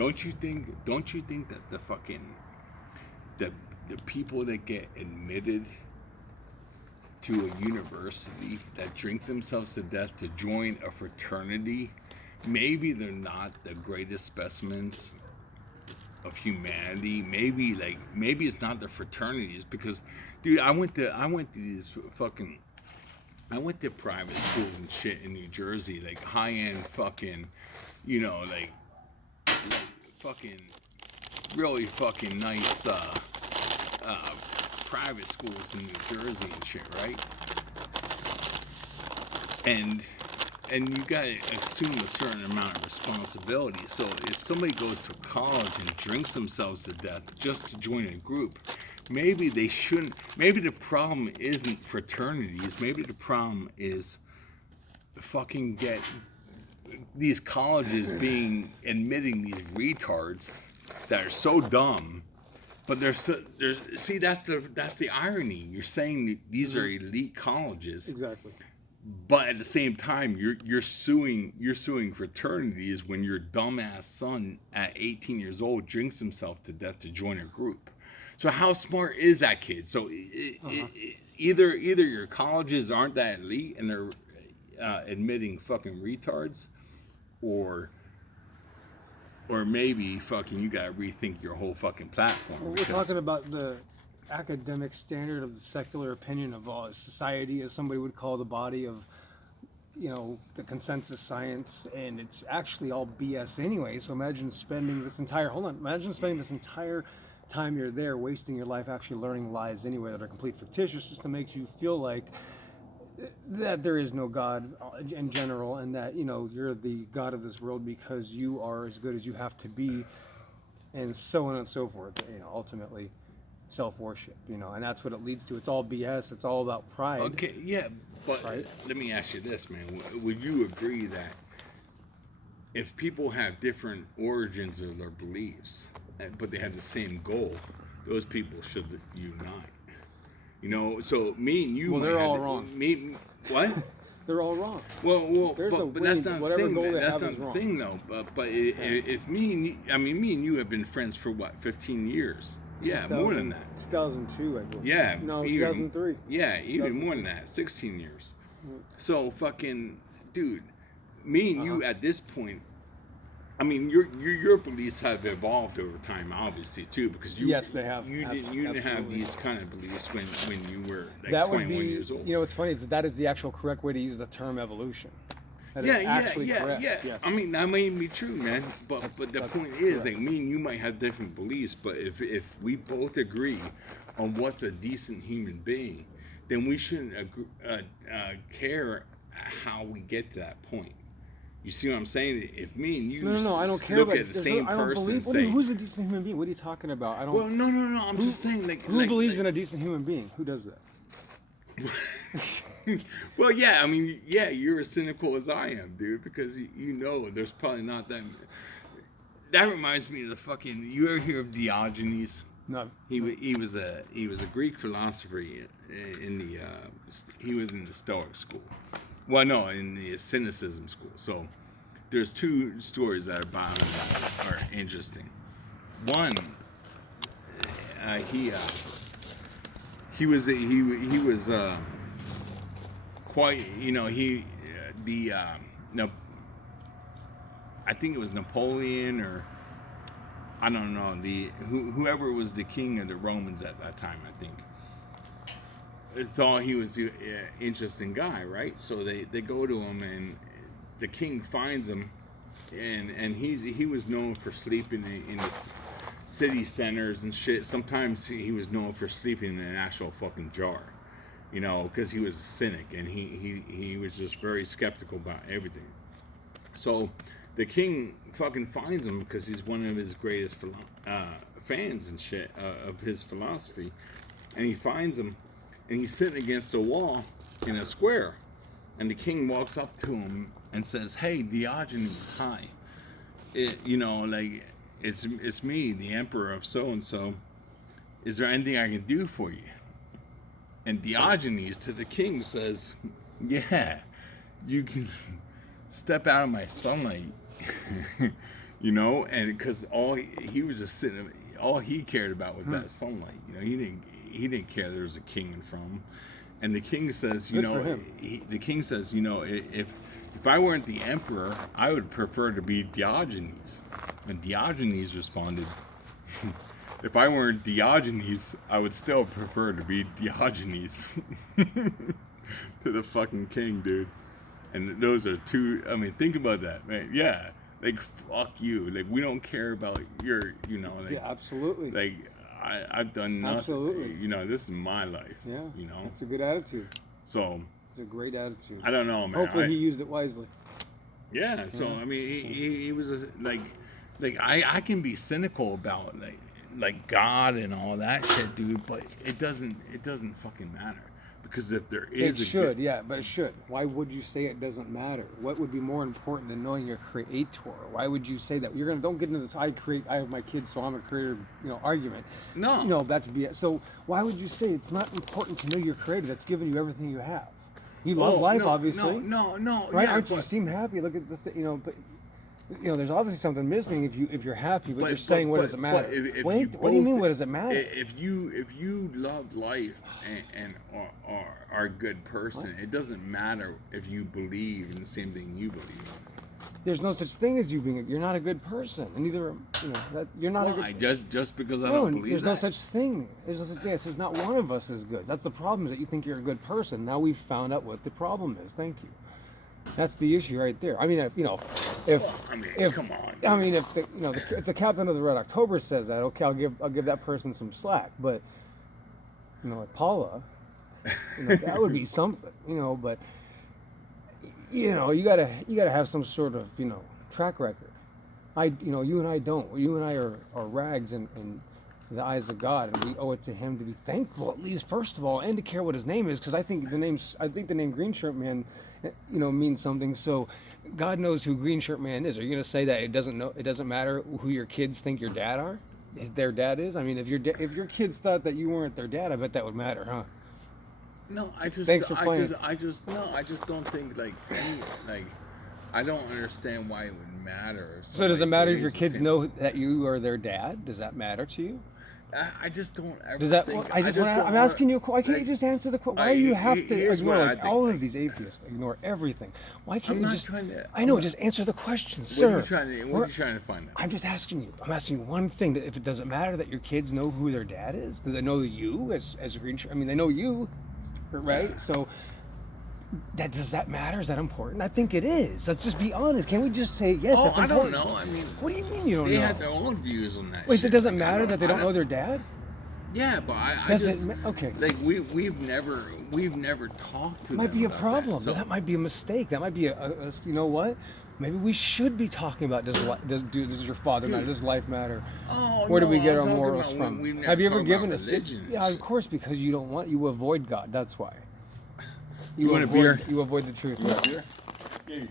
don't you think that the people that get admitted to a university that drink themselves to death to join a fraternity, maybe they're not the greatest specimens of humanity. Maybe it's not the fraternities, because dude, I went to private schools and shit in New Jersey, like high end fucking, like fucking really fucking nice private schools in New Jersey and shit, right? And you gotta assume a certain amount of responsibility. So if somebody goes to college and drinks themselves to death just to join a group, maybe they shouldn't. Maybe the problem isn't fraternities. Maybe the problem is fucking get these colleges admitting these retards that are so dumb. But see, that's the irony. You're saying these are elite colleges. Exactly. But at the same time, you're suing fraternities when your dumbass son at 18 years old drinks himself to death to join a group. So how smart is that kid? So either your colleges aren't that elite and they're admitting fucking retards, or maybe fucking you gotta rethink your whole fucking platform. Well, we're talking about the academic standard of the secular opinion of all society, as somebody would call the body of, the consensus science, and it's actually all BS anyway. So imagine spending this entire time you're there, wasting your life actually learning lies anyway that are complete fictitious, just to make you feel like that there is no God in general, and that you're the God of this world because you are as good as you have to be, and so on and so forth. Ultimately self-worship, and that's what it leads to. It's all BS. It's all about pride. Okay, yeah, but right? Let me ask you this, man. Would you agree that if people have different origins of their beliefs, but they have the same goal, those people should unite? So me and you. Well, they're all wrong. What? They're all wrong. Well, but that's not the thing. That's not the thing, though. But if me and you have been friends for what, 15 years? Yeah, more than that. 2002, I believe. Yeah. No, 2003. Yeah, even more than that. 16 years. So fucking, dude, me and you at this point, I mean, your beliefs have evolved over time, obviously, too, because yes, they have. You didn't have these kind of beliefs when you were like that 21 would be, years old. What's funny is that is the actual correct way to use the term evolution. Yeah. Yes. I mean, that may be true, man. But the point is, like, me and you might have different beliefs, but if we both agree on what's a decent human being, then we shouldn't care how we get to that point. You see what I'm saying? If me and you I don't care look about at the same person and say, who's a decent human being? What are you talking about? I don't. Well, no. I'm just saying, who believes in a decent human being? Who does that? Well, yeah, I mean, yeah, you're as cynical as I am, dude, because there's probably not that. That reminds me of the fucking. You ever hear of Diogenes? No. He was a Greek philosopher he was in the Stoic school. Well, no, in the Cynicism school. So there's two stories that about him that are interesting. One, he was quite, I think it was Napoleon, or I don't know, whoever was the king of the Romans at that time, I think, thought he was an interesting guy, right? So they go to him, and the king finds him, and he was known for sleeping in the city centers and shit. Sometimes he was known for sleeping in an actual fucking jar, because he was a cynic, and he was just very skeptical about everything. So the king fucking finds him because he's one of his greatest fans and shit of his philosophy, and he finds him, and he's sitting against a wall in a square, and the king walks up to him and says, "Hey, Diogenes, hi. It's me, the emperor of so and so. Is there anything I can do for you?" And Diogenes to the king says, "Yeah, you can step out of my sunlight. You know, and because he was just sitting, all he cared about was that sunlight. You know, he didn't care there was a king in front of him. And the king says, you Good for know, him. the king says, you know, if I weren't the emperor, I would prefer to be Diogenes. And Diogenes responded, if I weren't Diogenes, I would still prefer to be Diogenes. To the fucking king, dude. And those are two, I mean, think about that, man. Yeah, like, fuck you. Like, we don't care about your, you know, like, Yeah, absolutely. like, I've done nothing. Absolutely. You know, this is my life. Yeah. You know? It's a good attitude. So, It's a great attitude. I don't know, man. Hopefully he used it wisely. Yeah, so, I mean, he was, like, I can be cynical about, like, God and all that shit, dude, but it doesn't fucking matter. Because if there is It should, yeah, but it should. Why would you say it doesn't matter? What would be more important than knowing your creator? Why would you say that? Don't get into this, I have my kids, so I'm a creator, argument. No. No, that's BS. So why would you say it's not important to know your creator that's given you everything you have? You love life, obviously. No. Right? Yeah, Aren't you seem happy? Look at the but there's obviously something missing if you're happy, but you're saying what does it matter? Wait, what do you mean what does it matter? If you love life and are a good person, it doesn't matter if you believe in the same thing you believe in. There's no such thing as you're not a good person, and neither you're not. Why? Just because I don't believe there's that? no such thing. There's no such. Yes, it's not one of us is good. That's the problem. Is that you think you're a good person. Now we've found out what the problem is. Thank you. That's the issue right there. I mean, if come on. I mean, if if the captain of the Red October says that, okay, I'll give that person some slack. But like Paula, that would be something. But you gotta have some sort of track record. You and I don't. You and I are rags in the eyes of God, and we owe it to Him to be thankful, at least first of all, and to care what His name is, because I think the name Green Shirt Man, means something. So God knows who Green Shirt Man is. Are you going to say that it doesn't matter who your kids think your dad are? Their dad is? I mean, if your kids thought that you weren't their dad, I bet that would matter, huh? No, I just don't think I don't understand why it would matter. So does it matter if your kids know that you are their dad? Does that matter to you? I just don't ever Does that? think. I'm asking you. Why can't you just answer the question? Why do you have to ignore all of these atheists? Ignore everything. Why can't you just? I know. Just answer the question, sir. What are you trying to find out? I'm just asking you. I'm asking you one thing. If it doesn't matter that your kids know who their dad is, do they know you as Green Shirt? I mean, they know you, right? So. Does that matter? Is that important? I think it is. Let's just be honest. Can we just say yes? That's important. I don't know. I mean, what do you mean you don't know? They have their own views on that. Wait, it doesn't matter that they don't know their dad? Yeah, but okay. Like we've never talked to them. Might be a about problem. That, so. That might be a mistake. That might be a you know what? Maybe we should be talking about does your father matter? Does life matter? Oh, Where do we get I'm our morals about, from? Have you ever given a religion? Yeah, of course, because you avoid God. That's why. You want a beer? You avoid the truth. You want a beer? Yeah, you do.